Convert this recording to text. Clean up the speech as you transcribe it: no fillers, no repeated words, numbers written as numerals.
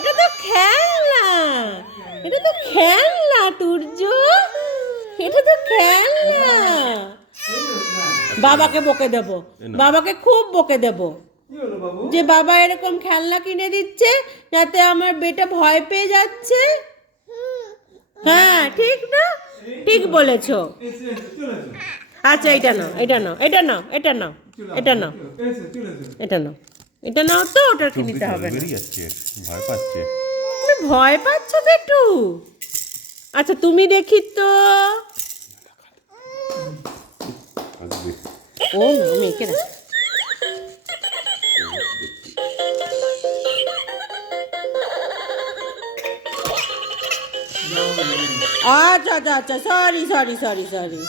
এটা তো খেলনা, এটা তো খেলনা তুর্য, এটা তো খেলনা। বাবাকে বকে দেব, বাবাকে খুব বকে দেব যে বাবা এরকম খেলনা কিনে দিচ্ছে যাতে আমার বেটা ভয় পেয়ে যাচ্ছে। হ্যাঁ ঠিক না, ঠিক বলেছো। আচ্ছা এটা নাও, এটা নাও, এটা নাও, এটা নাও, এটা নাও, এটা নাও, এটা নাও, তো ওটা কিনতে হবে না। ভয় পাচ্ছে। তুমি ভয় পাচ্ছ বেটু? আচ্ছা তুমি দেখি তো। ও মেয়েকে দেখ। আচ্ছা আচ্ছা আচ্ছা, সরি সরি সরি সরি।